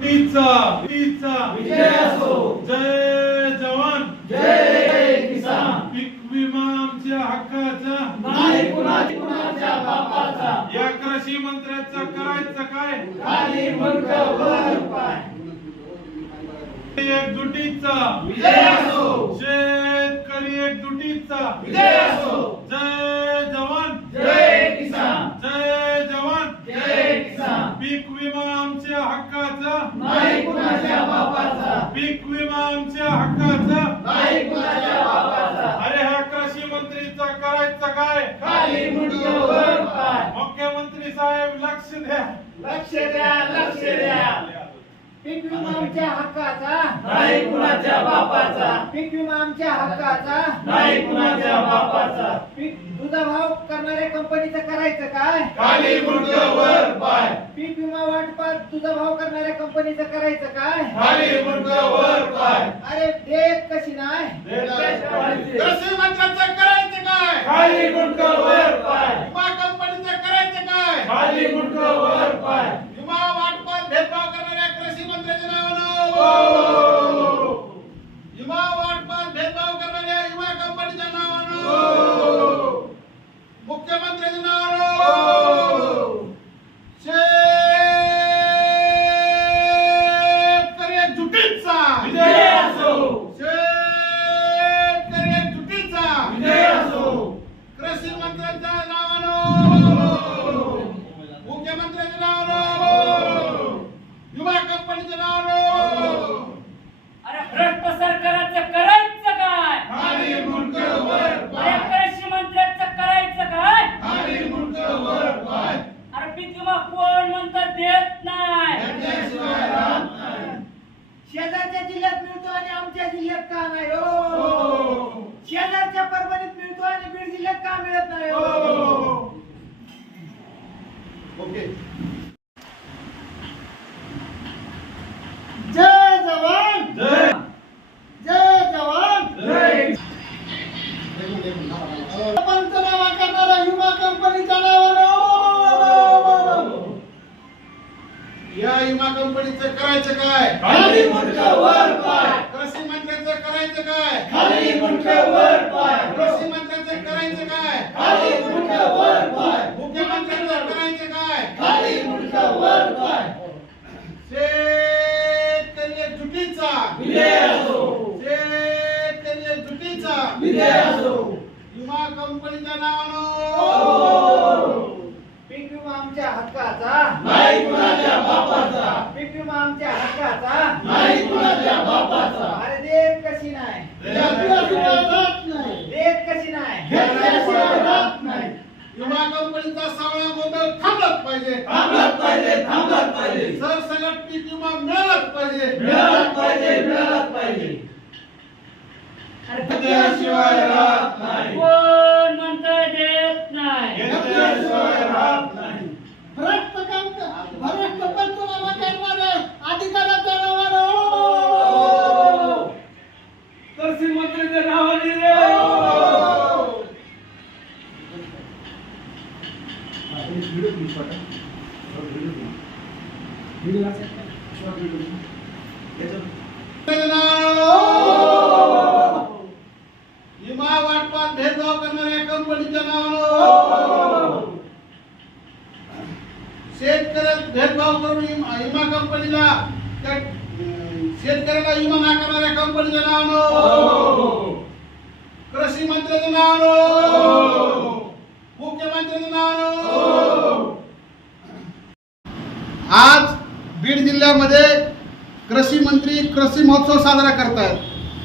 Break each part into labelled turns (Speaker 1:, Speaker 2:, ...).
Speaker 1: विजय असो.
Speaker 2: जय जवान.
Speaker 1: जय किसान.
Speaker 2: पीक विमा आमच्या हक्काचा.
Speaker 1: नाही कुणा कुणाच्या बापाचा.
Speaker 2: या कृषी मंत्र्याचं करायचं काय?
Speaker 1: खाली मुंड वर पाय.
Speaker 2: एकजुटीचा.
Speaker 1: विजय असो.
Speaker 2: शेतकरी एकजुटीचा.
Speaker 1: विजय असो.
Speaker 2: जय जवान. पीक विमा आमच्या हक्काचा.
Speaker 1: नाही कुणाच्या बापाचा.
Speaker 2: पीक विमा आमच्या हक्काचा.
Speaker 1: नाही कुणाच्या बापाचा.
Speaker 2: अरे ह्या कृषी मंत्रीचा करायचं काय?
Speaker 1: खाली मुंड वर पाय.
Speaker 2: मुख्यमंत्री साहेब लक्ष द्या.
Speaker 1: लक्ष द्या लक्ष द्या.
Speaker 3: पीक विमा आमच्या हक्काचा.
Speaker 1: नाही कुणाच्या बापाचा.
Speaker 3: पीक विमा आमच्या हक्काचा.
Speaker 1: नाही कुणाच्या बापाचा.
Speaker 3: पीक दुधाभाव करणाऱ्या कंपनीचं करायचं काय?
Speaker 1: खाली
Speaker 3: वाटपात दुधाभाव करणाऱ्या कंपनीचं करायचं काय?
Speaker 1: खाली मुंड वर पाय
Speaker 3: अरे देत कशी नाही?
Speaker 4: कृषी मंत्र्याचं करायचं काय?
Speaker 1: खाली मुंड वर पाय.
Speaker 4: विमा कंपनीचं करायचं काय?
Speaker 1: खाली मुंड वर पाय.
Speaker 4: विमा वाटपात भेदभाव करणाऱ्या कृषी मंत्र्याच्या नावानं. विमा वाटपात भेदभाव करणाऱ्या विमा कंपनीच्या नावानं. मुख्यमंत्र्याच्या नावानं.
Speaker 3: शेजारच्या जिल्ह्यात मिळतो आणि आमच्या जिल्ह्यात का नाही? हो. शेजारच्या परभणीत मिळतो आणि बीड जिल्ह्यात का मिळत नाही? हो.
Speaker 4: ओके. करायचं काय?
Speaker 1: खाली मुंड वर पाय.
Speaker 4: कृषी मंत्र्याचं करायचं काय?
Speaker 1: खाली मुंड वर पाय.
Speaker 4: कृषी मंत्र्याचं करायचं काय?
Speaker 1: खाली मुंड वर पाय.
Speaker 4: मुख्यमंत्र्यांचं करायचं काय?
Speaker 1: खाली मुंड वर पाय.
Speaker 4: शेतकरी एकजुटीचा
Speaker 1: विजय असो.
Speaker 4: शेतकरी एकजुटीचा
Speaker 1: विजय असो.
Speaker 4: विमा कंपनीच्या नावानं
Speaker 3: पीक विमा आमच्या हक्काचा.
Speaker 1: नाही कुणाच्या बापाचा
Speaker 3: पीक विमा आमच्या हक्काचा
Speaker 1: नाही कुणाच्या बापाचा
Speaker 3: अरे देत कशी नाही
Speaker 1: त्याशिवाय
Speaker 3: राहत नाही देत कशी नाही
Speaker 1: त्याशिवाय राहत नाही
Speaker 4: विमा कंपनीचा सावळा गोंधळ थांबलाच पाहिजे.
Speaker 1: थांबलंच पाहिजे थांबलंच पाहिजे.
Speaker 4: सरसकट पीक विमा मिळालाच पाहिजे
Speaker 1: मिळालंच पाहिजे. मिळालंच पाहिजे त्याशिवाय राहत नाही
Speaker 5: कोण म्हणतं देत नाही
Speaker 1: त्याशिवाय राहत नाही
Speaker 3: भ्रष्ट कंप भ्रष्ट पंचनामा करणारे अधिकाराच्या नावानं
Speaker 1: कृषी मंत्रीच्या नावाने रे
Speaker 4: विमा वाटपात भेदभाव करणाऱ्या कंपनीच्या नावानं शेतकऱ्यात भेदभाव करून विमा कंपनीला त्या शेतकऱ्याला विमा नाकारणाऱ्या कंपनीच्या नावानं कृषी मंत्र्याच्या नावानं नावानं आज बीड जिल्ह्यामध्ये कृषी मंत्री कृषी महोत्सव साजरा करतायत.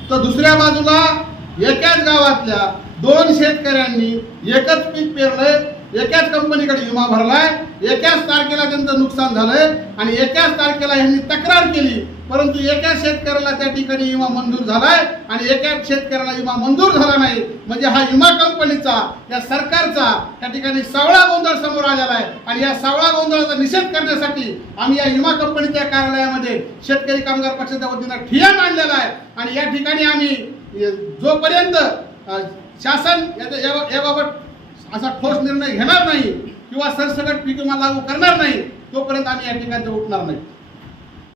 Speaker 4: तर दुसऱ्या बाजूला एकाच गावातल्या दोन शेतकऱ्यांनी एकच पीक पेरलंय एकाच कंपनीकडे विमा भरलाय एकाच तारखेला त्यांचं नुकसान झालंय आणि एकाच तारखेला यांनी तक्रार केली परंतु एका शेतकऱ्याला त्या ठिकाणी विमा मंजूर झालाय आणि एकाच शेतकऱ्याला विमा मंजूर झाला नाही. म्हणजे हा विमा कंपनीचा या सरकारचा त्या ठिकाणी सावळा गोंधळ समोर आलेला आहे. आणि या सावळा गोंधळाचा निषेध करण्यासाठी आम्ही या विमा कंपनीच्या कार्यालयामध्ये शेतकरी कामगार पक्षाच्या वतीनं ठिया मांडलेला आहे. आणि या ठिकाणी आम्ही जोपर्यंत शासन याच्या- याबाबत असा ठोस निर्णय घेणार नाही किंवा सरसकट पीक विमा लागू करणार नाही तोपर्यंत आम्ही या ठिकाणी उठणार नाही.